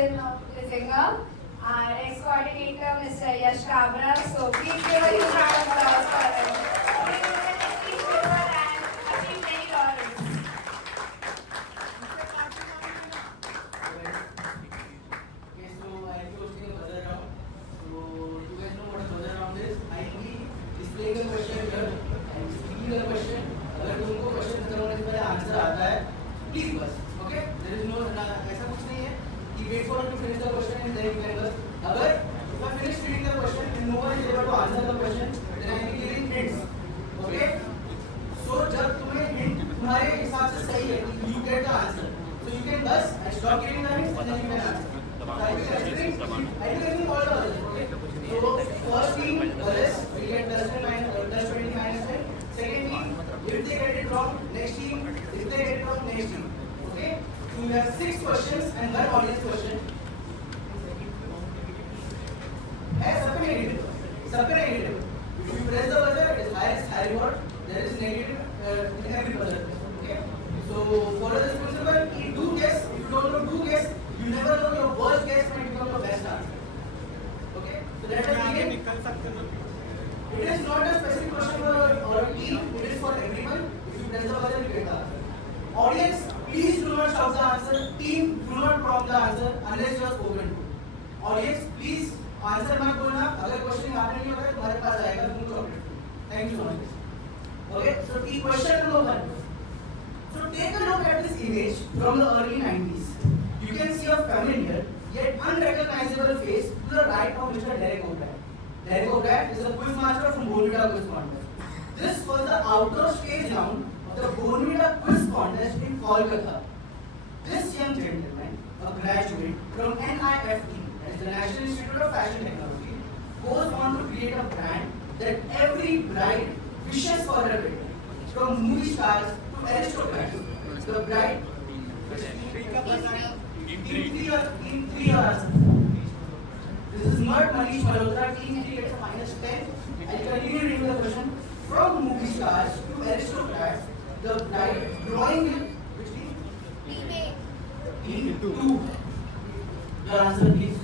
question is our ex-coordinator, Mr. Yash Kabra. So please give a huge round of applause for him. He will definitely deliver and achieve many laurels. Okay, so I'll be hosting a buzzer round. So you guys know what a buzzer round is. I'll be displaying a question here and speaking a question. अगर तुमको question खत्म होने से पहले answer आता है, please बस. Okay? There is no ऐसा कुछ नहीं है कि wait for to finish the question and then you can bus. अगर if I finish reading the question and no one is able to answer the question, then I will be giving hints. Okay? So जब तुम्हें hint तुम्हारे हिसाब से सही है, you get the answer. So you can bus and stop giving the hints and then you can answer. I will be all the others. Okay? So first team Valis will get plus 20 minus 10. Second team, if they get it wrong, next team. If they get it wrong, next team. Okay? So we have 6 questions and 1 audience question. सबके negative. सबके negative. If you press the buzzer, it is high reward. There is negative in every buzzer. Okay? So follow this principle. Do guess. If you don't know, do guess. You never know your worst guess might become your best answer. Okay? So let us begin. It is not a specific question for a team. It is for everyone. If you press the buzzer, you get the answer. Audience, please do not shout the answer. Team, do not prompt the answer unless you are spoken to. Audience, please answer मत बोलना. अगर question आपने नहीं होता है तुम्हारे पास आएगा तुम chocolate. Thank you so much. Okay, so the question number 1. So take a look at this image from the early 90s. You can see a familiar yet unrecognizable face to the right of Mr. Derek O'Brien. Derek O'Brien is a quiz master from Bournvita Quiz Contest. This was the outdoor stage round of the Bournvita Quiz Contest in Kolkata. This young gentleman, a graduate from NIFT, that is the National Institute of Fashion Technology, goes on to create a brand that every bride wishes for her wedding. From movie stars to aristocrats, the bride. Team 3 hours. This is not Manish Malhotra. Team 3 gets a minus 10. I'll continue reading the question. From movie stars to aristocrats, the bride drawing in which team? Team 2. Your answer, please.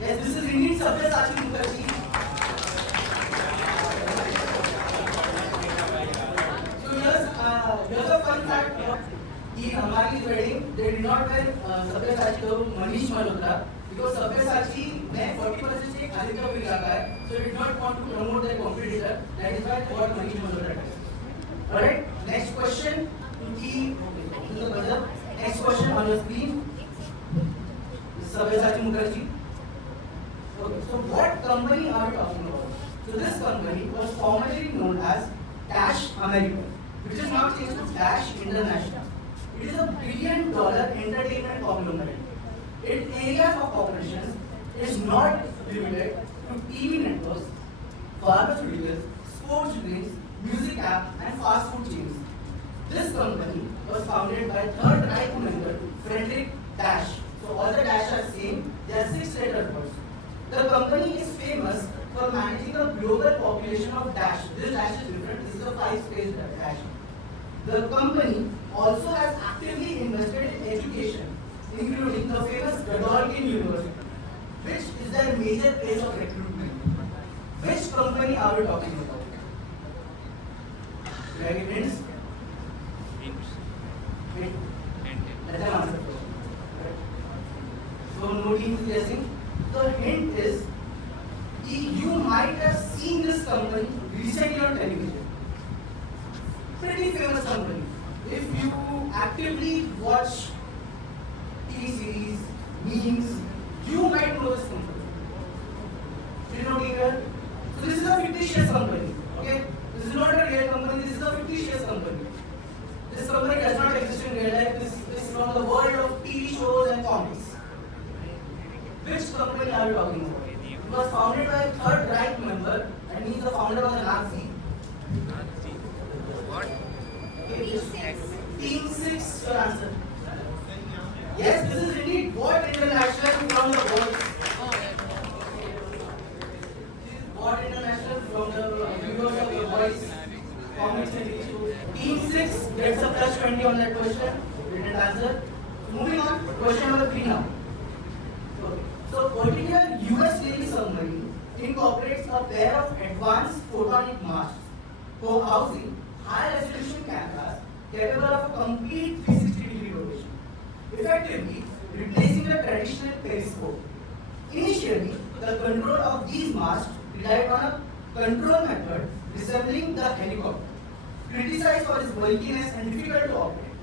Yes, this is indeed Sabyasachi Mukherjee. So here's a fun fact. In Amari's wedding, they did not wear Sabyasachi or Manish Malhotra because Sabyasachi में 40% से अधिक का bill आता है, so they did not want to promote their competitor. That is why they bought Manish Malhotra. Alright, next question. Next question on your screen. Sabyasachi Mukherjee. Okay, so what company are we talking about? So this company was formerly known as Dash America, which is now changed to Dash International. It is a $1 billion entertainment conglomerate. Its areas of operations is not limited to TV networks, pharmaceuticals, sports drinks, music apps, and fast food chains. This company was founded by Third Reich member Friedrich Dash. So all the Dash are same. They are 6-letter words. The company is famous for managing the global population of Dash. This Dash is different. This is a 5-space Dash. The company also has actively invested in education, including the famous Godolphin University, which is their major place of recruitment. Which company are we talking about? Do you have any hints? Let them answer first. So no team is guessing. The hint is you might have seen this company recently on television. Pretty famous company. If you actively watch TV series, memes, you might know this company. Did you know here? So this is a fictitious company. Okay? This is not a real company, this is a fictitious company. This company does not exist in real life. This is from the world of TV shows and comics. Which company are you talking about? It was founded by a Third Reich member, that means the founder of the Nazi. What? Team 6, your answer. Yes, this is indeed Watt International from the world. This is Watt International from the viewers of your voice. Comics and TV shows. Team 6 gets a plus 20 on that question. Didn't answer. Moving on, question number 3 now. Okay. So particular US Navy submarine incorporates a pair of advanced photonic masts for housing high resolution cameras capable of a complete 360-degree rotation, effectively replacing the traditional periscope. Initially, the control of these masts relied on a control method resembling the helicopter, criticized for its bulkiness and difficult to operate.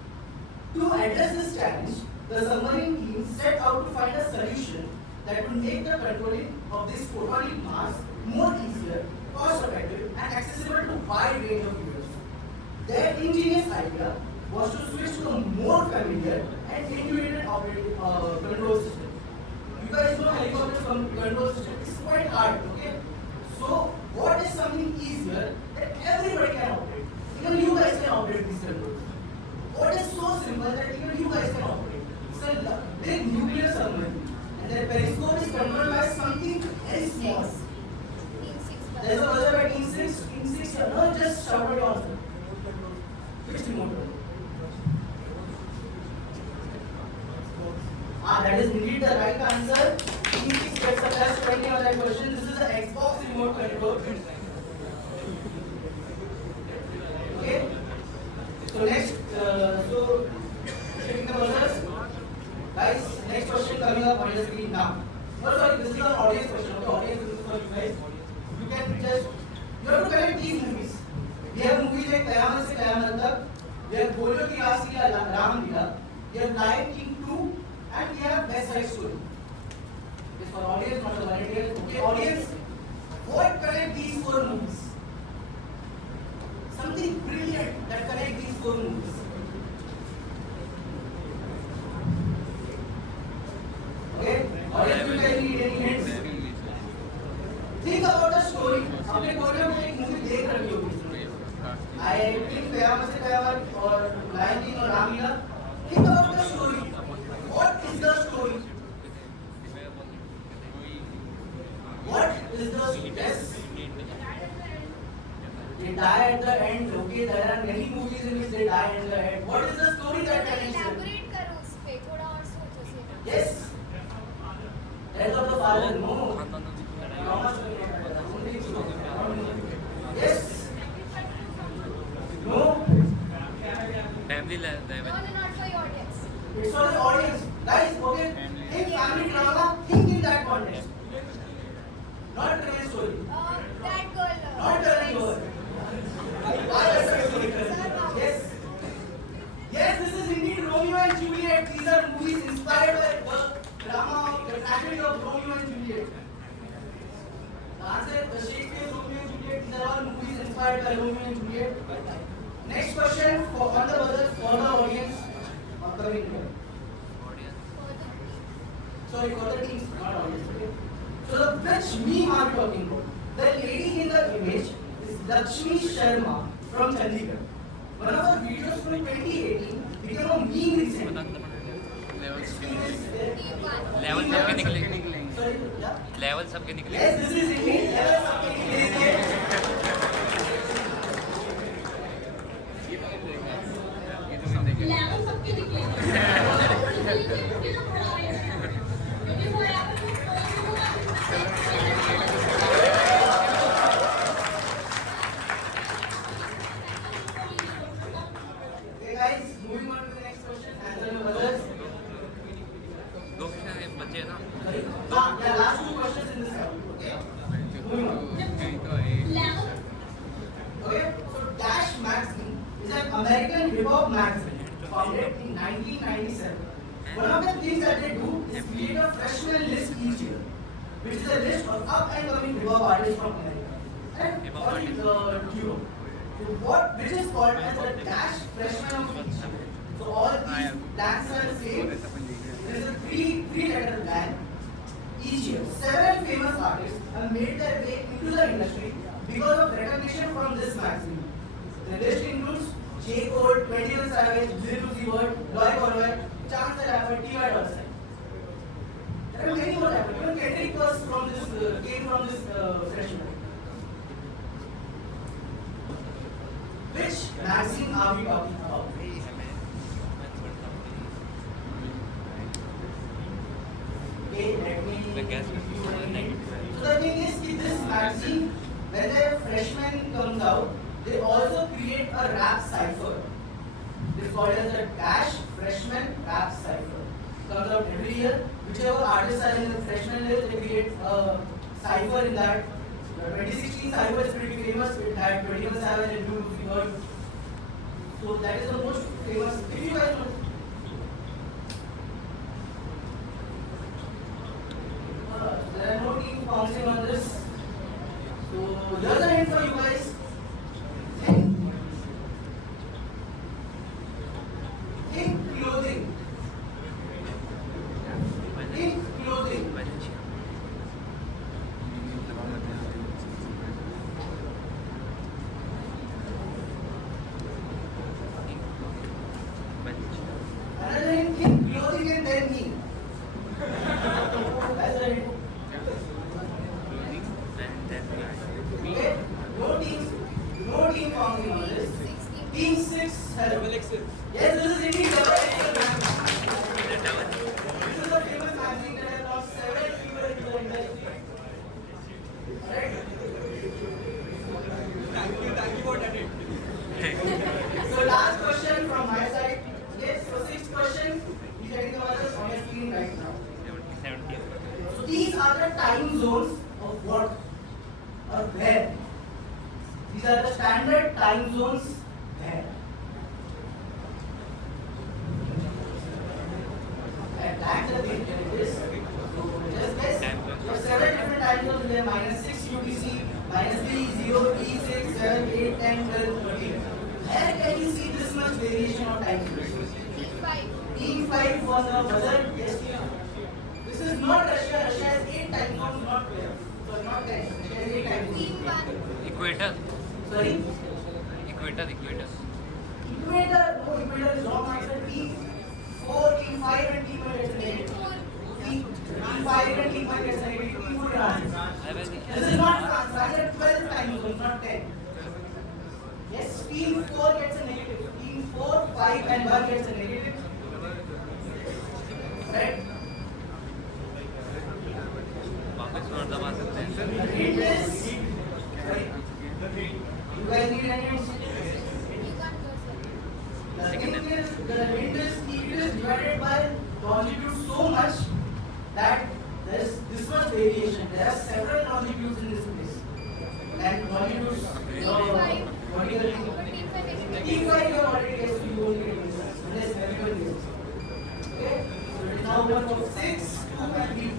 To address this challenge, the submarine team set out to find a solution that would make the controlling of this photonic mass more easier, cost-effective, and accessible to a wide range of users. Their ingenious idea was to switch to a more familiar and intuitive operating control system. You guys know helicopter control system is quite hard, okay? So, what is something easier that everybody can operate? Even you guys can operate these controls. What is so simple that even you guys can operate? It's a big nuclear submarine, and their periscope is controlled by something very small. There's a buzzer by Team 6. Team 6, no, just shout out your answer. Which remote control? That is indeed the right answer. Team 6 gets a plus 20 on that question. This is the Xbox remote control. Okay. So next, checking the buzzers. Guys, next question coming up on the screen now. Oh, sorry, this is an audience question. Okay, audience, this is for you guys. You can just, you have to connect these movies. We have movies like Qayamat se Qayamat Tak. We have Golio Ki Raas Liya, Ram Liya. We have Lion King 2, and we have West Side Story. This for audience, not the volunteers. Okay, audience, what connect these four movies? Something brilliant that connect these four movies. Okay, audience, you guys need any hints? Think about the story. आपने कोई ना कोई movie देख रखी होगी. I think Qayamat se Qayamat or Lion King or Ram Leela. Think about the story. What is the story? What is the yes? They die at the end. Okay, there are many movies in which they die at the end. What is the story that connects them? Elaborate करो उस पे थोड़ा और सोचो से. Yes. Death of the father. No. Yes. No. Family No, not for your audience. It's for the audience. Guys, okay? Think family drama, think in that context. Not Korean story. That girl. Not Korean girl. Why is that story? Yes. Yes, this is indeed Romeo and Juliet. These are movies inspired by the drama, the tragedy of Romeo and Juliet. The answer, the Shakespeare's Romeo and Juliet, these are all movies inspired by Romeo and Juliet. Next question for on the buzzers for the audience. Coming here. Sorry, for the teams, not audience. Okay. So which meme are we talking about? The lady in the image is Lakshmi Sharma from Chandigarh. One of her videos from 2018 became a meme recently. Level सबके निकले. Sorry, yeah? Level सबके निकले. Yes, this is indeed level something related. Level सबके निकले Okay guys, moving on to the next question. Answer your buzzers. दो question बचे ना. Yeah, last two questions in this round. Okay. Moving on. Level Okay. So Dash magazine is an American hip-hop magazine founded in 1997. One of the things that they do is create a freshman list each year, which is a list of up-and-coming hip-hop artists from America and all Europe. So which is called as the Dash freshman of each year. So all these blanks are the same. There is a three-letter blank each year. Several famous artists have made their way into the industry because of recognition from this magazine. The list includes J. Cole, 21 Savage, Lil Uzi Vert, Loy Corvette, Chance the Rapper, T.Y. Dolla $ign. There are many more rappers. Even Kendrick was from this, came from this freshman. Which magazine are we talking about? Okay, let मैं gas नहीं So the thing is, कि this magazine, when the freshman comes out, they also create a rap cipher. It's called as the Dash Freshman Rap Cipher. Comes out every year. Whichever artists are in the freshman year, they create a cipher in that. The 2016 cipher is pretty famous. It had 21 Savage and New Music World. So that is the most famous. If you guys know. There are no teams bouncing on this. So here's a hint for you guys. Think clothing. Think clothing. Another hint, think clothing and then me. That's a hint. Okay? No team bouncing on this. Team 6 has double XL. Yes, this is indeed double XL. This is a famous magazine that has lost 7 people in the industry. Alright? Thank you for that. So last question from my side. Yes, so 6th question. He's getting the answers on your screen right now. 70. So these are the time zones of what or where. These are the standard time zones where. And that's the thing here it is. So just guess. You have 7 different time zones there. -6 UTC, -3, 0, T6, 7, 8, 10, 12, 13. Where can you see this much variation of time zones? T5 was a buzzer. Yes, this is not Russia. Russia has 8 time zones, not 12. So not 10. Russia has 8 time zones. Equator. Sorry? Equator. Equator, no, equator is wrong answer. T4, T5 and T1 gets negative. T5 and T1 gets negative. T4 your answer. This is not France. France has 12 time zones, not 10. Yes, team 4 gets a negative. Team 4, 5 and 1 gets a negative. Right? वापस और दबा सकते हैं. The hint is, sorry, you guys need any hints? The hint is it is divided by longitude so much that there is this much variation. There are several longitudes in this place. And longitudes, what is the T5 you have already guessed, you only get this. Unless everyone guesses. Okay? So it is now one for 6, 2 and 3.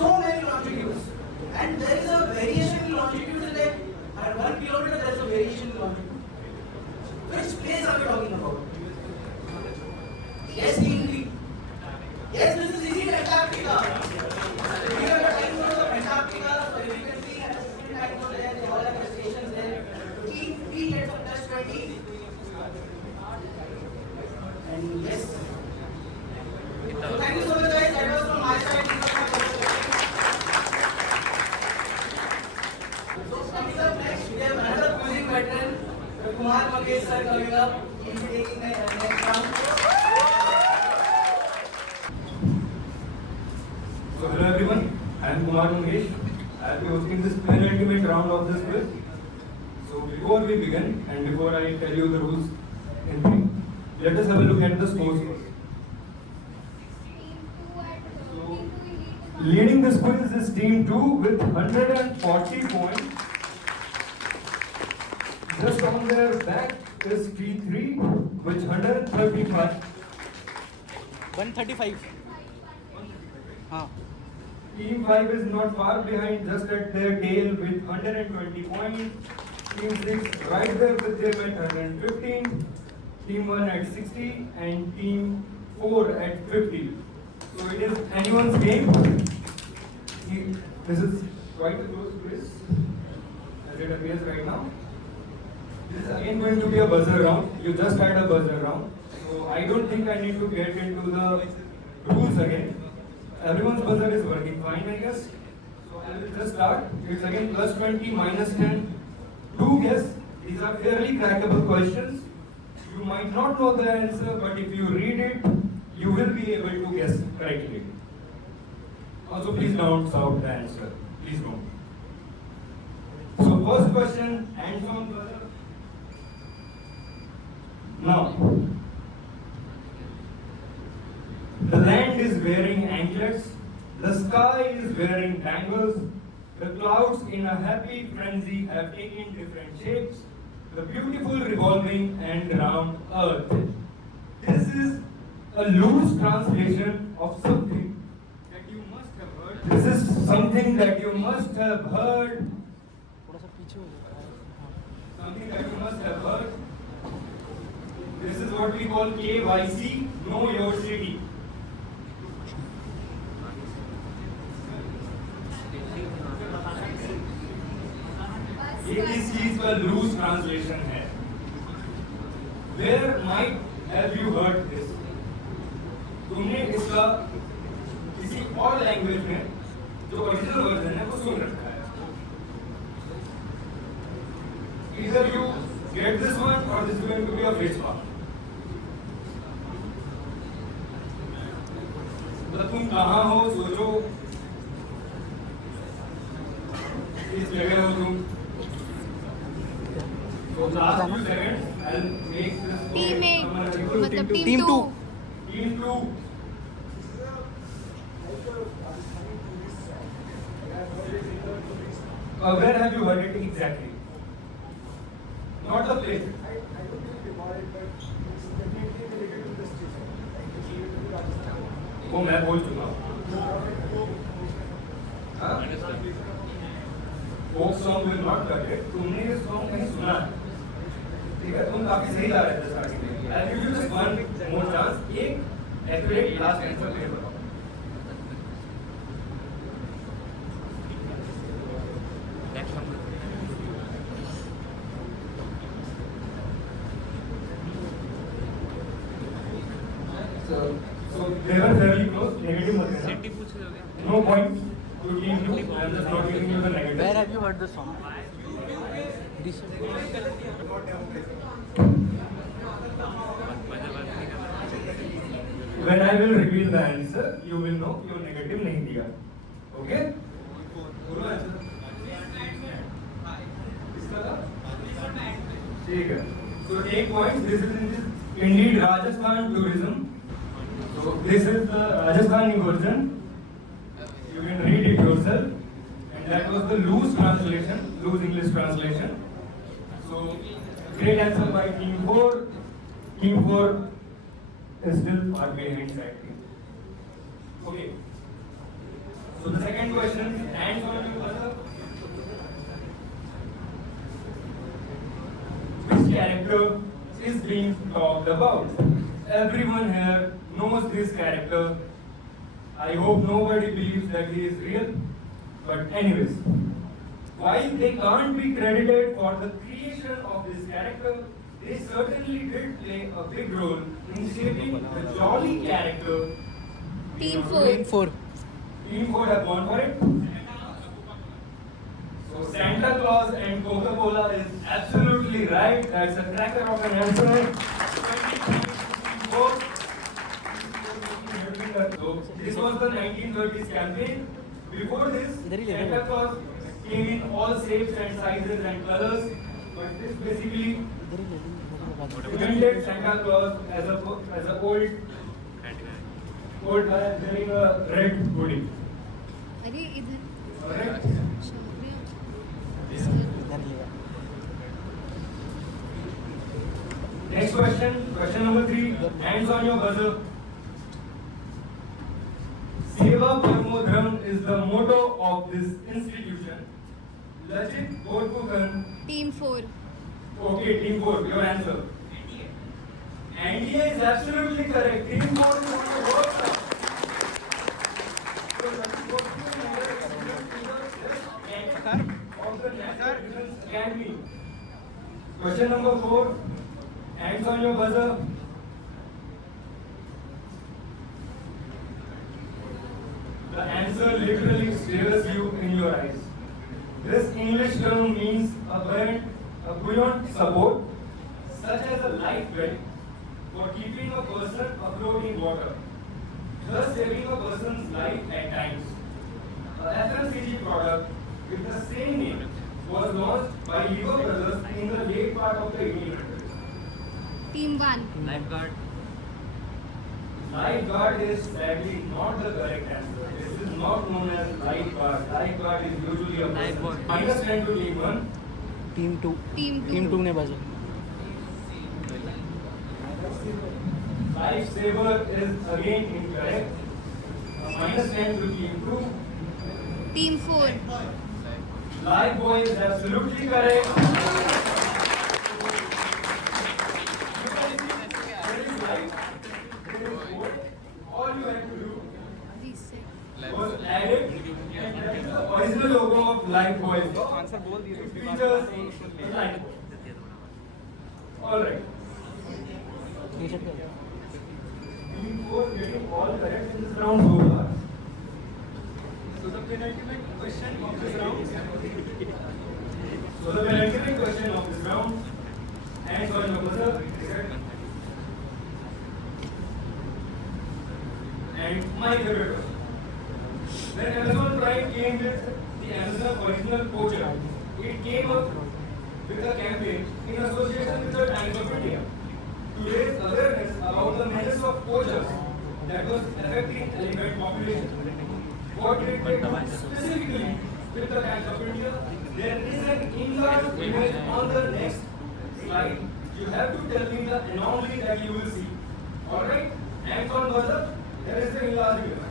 So many longitudes. And there is a variation in longitude in like at 1 kilometer there is a variation in longitude. Which place are we talking about? Yes, Team 3. Yes, this is easy, Antarctica. Here are the time zones of Antarctica. So you can see at the different time zones there, they all have their stations there. Team 3 gets a plus 20. And yes. So thank you so much guys. That was from my side. So coming up next, we have another quizzing veteran, Kumar Mangesh sir coming up. He will be taking the next round. So hello everyone, I am Kumar Mangesh. I will be hosting this penultimate round of this quiz. So before we begin and before I tell you the rules in brief, let us have a look at the scores first. So leading this quiz is Team 2 with 140 points. Just on their back is T3 with 135. 135. Team 5 is not far behind, just at their tail with 120 points. Team 6 right there with them at 115. Team 1 at 60 and Team 4 at 50. So it is anyone's game. This is quite a close quiz as it appears right now. This is again going to be a buzzer round. You just had a buzzer round. So I don't think I need to get into the rules again. Everyone's buzzer is working fine, I guess. So I will just start. It's again plus 20, minus 10. Do guess. These are fairly crackable questions. You might not know the answer, but if you read it, you will be able to guess correctly. Also, please don't shout the answer. Please don't. So, first question, hands on brother. Now, the land is wearing anklets, the sky is wearing bangles, the clouds in a happy frenzy have taken different shapes, the beautiful revolving and round earth. This is a loose translation of something that you must have heard. This is something that you must have heard. Something that you must have heard. This is what we call KYC, Know Your City. ये किस चीज का loose translation है? Where might have you heard this? तुमने इसका किसी और language में जो ओरिजिनल वर्जन है वो सुन रखा है. Either you get this one or this is going to be a face mark. तो तुम कहाँ हो सोचो. इस जगह हो तुम. So last few seconds, I'll make this. Team A मतलब Team team 2 two. Team 2. Where have you heard it exactly? Not the place. वो मैं बोल चुका हूँ. हाँ? Folk song will not cut it. तुमने ये song कहीं सुना है? ठीक है, तुम काफी सही जा रहे थे starting में. I'll give you just one more chance. एक accurate last answer दे बताओ. Next one. So they were fairly close. Negative मत देना. सिटी पूछ लोगे? No point to team 2. I am just not giving you the negative. Where have you heard the song? This. मजा बात नहीं करना. When I will reveal the answer, you will know your negative नहीं दिया. Okay? बोलो answer. किसका था? ठीक है. So take points. This is indeed Rajasthan tourism. So this is the Rajasthani version. You can read it yourself. And that was the loose translation, loose English translation. So great answer by Team 4. Team 4 is still far behind side team. Okay. So the second question, hands on your brother. Which character is being talked about? Everyone here knows this character. I hope nobody believes that he is real. But anyways, while they can't be credited for the creation of this character, they certainly did play a big role in shaping the jolly character. Team Team 4 Team 4 have gone for it. So Santa Claus and Coca-Cola is absolutely right. That's a cracker of an answer. So this was the 1930s campaign. Before this, Santa Claus came in all shapes and sizes and colors. But this basically presented Santa Claus as a old guy wearing a red hoodie. अरे इधर Alright. Next question, question number 3. Hands on your buzzer. Seva Parmo Dharam is the motto of this institution. Lajit Borpukhan. Team 4 Okay, Team 4, your answer. NDA is absolutely correct. Team 4 is on your board. So, Lajit Borpukhan of the National Defense Academy. Question number 4. Hands on your buzzer. The answer literally stares you in your eyes. This English term means a buoyant support, such as a life belt, for keeping a person afloat in water, thus saving a person's life at times. FMCG product with the same name was launched by Lever Brothers in the late part of the 1800s? Team 1. Lifeguard. Lifeguard is sadly not the correct answer. This is not known as lifeguard. Lifeguard is usually a person. Lifeguard. Minus 10 to team 1. Team 2 Team 2. Team 2 ने बजा Lifesaver is again incorrect. Minus 10 to team 2. Team 4. Lifebuoy is absolutely correct. All you had to do Reset. was add it and that is the original logo of Lifebuoy. Answer बोल दिए It features a line. All right. T-shirt का Team 4 getting all correct in this round so far. So the penultimate question of this round. So the penultimate question of this round. Hands on your buzzer. Reset. And my favorite question. When Amazon Prime came with the Amazon original poacher, it came up with a campaign in association with the Times of India to raise awareness about the menace of poachers that was affecting elephant population. What did they do specifically with the Times of India? There is an enlarged image on the next slide. You have to tell me the anomaly that you will see. Alright? Hands on buzzer. There is the enlarged image.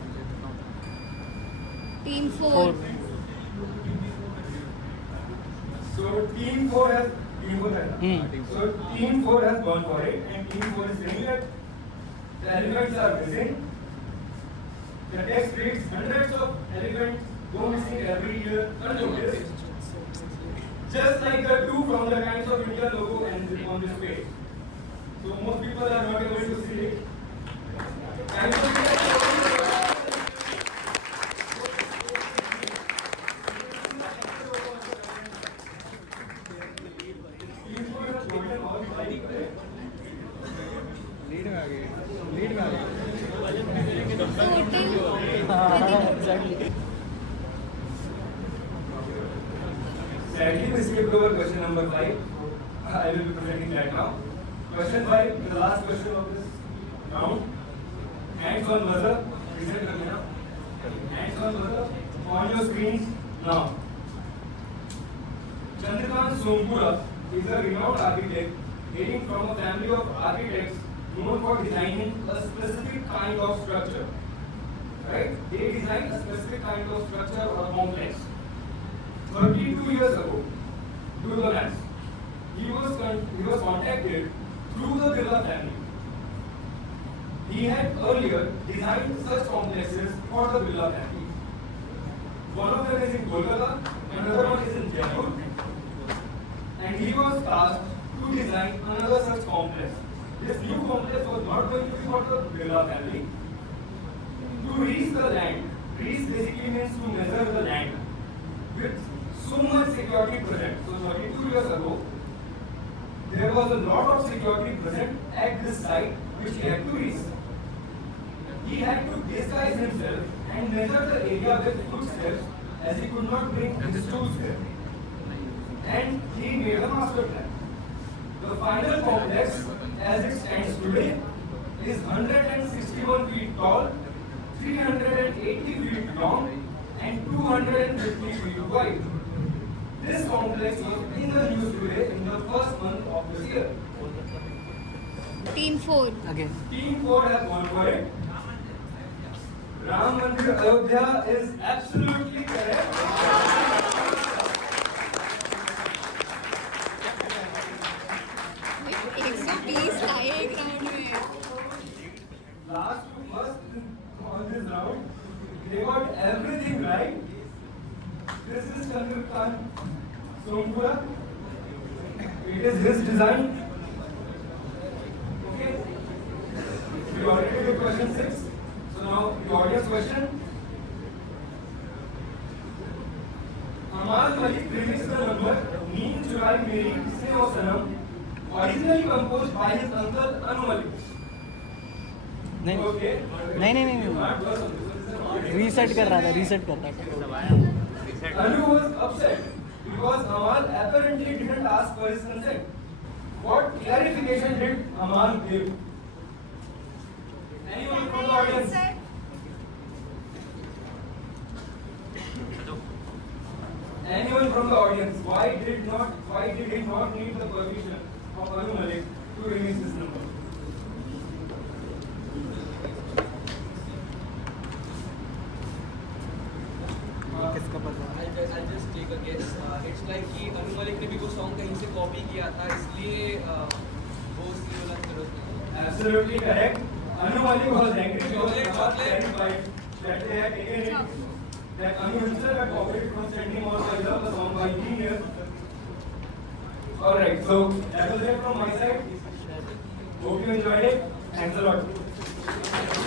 Team 4. So team 4 has So team 4 has gone for it, and team 4 is saying that the elephants are missing. The text reads hundreds of elephants go missing every year unnoticed. Just like the two from the Times of India logo and on this page. So most people are not able to see it. Times of India logo. Exactly Sadly, we skipped over question number 5. I will be presenting that now. Question 5, the last question of this round. Hands on buzzer. Reset Ramya. Hands on buzzer. On your screens now. Chandrakant Sompura is a renowned architect hailing from a family of architects known for designing a specific kind of structure. Right? They designed a specific kind of structure or complex. 32 years ago, do the math. He was contacted through the Birla family. He had earlier designed such complexes for the Birla family. One of them is in Kolkata, another one is in Jaipur, and he was tasked to design another such complex. This new complex was not going to be for the Birla family. To reach the land, reach basically means to measure the land with so much security present. So 32 years ago, there was a lot of security present at this site which he had to reach. He had to disguise himself and measure the area with footsteps as he could not bring his tools there. And he made a master plan. The final complex, as it stands today, is 161 feet tall, 380 feet long, and 250 feet wide. This complex was in the news today in the first month of this year. Team 4. Again Team 4 has gone for it. Ram Mandir Ayodhya is absolutely correct. एक 120 आए एक round में. Last to first on this round, they got everything right. This is Chandrakant Sompura. It is his design. Okay. We already did question 6. So now the audience question. Amal Malik remixed the number Neen Churai Meri Kisne Ho Sanam, originally composed by his uncle Anu Malik. नहीं Okay. नहीं नहीं You नहीं can't work on this. This is a reset कर रहा था reset कर रहा था Anu was upset because Amal apparently didn't ask for his consent. What clarification did Amal give? Anyone from the audience? Anyone from the audience? Why did he not need the permission of Anu Malik to release this number? किसका पता I'll just take a guess. It's like कि अनु मलिक ने भी वो song कहीं से copy किया था इसलिए वो उसकी वाला जरूरत नहीं Absolutely correct. Anu Malik was angry because Chocolate, he was chocolate. satisfied that they had taken it. That Anu himself had copied from sending out I love the song by Genius. Alright, so that was it from my side. Hope you enjoyed it. Thanks a lot.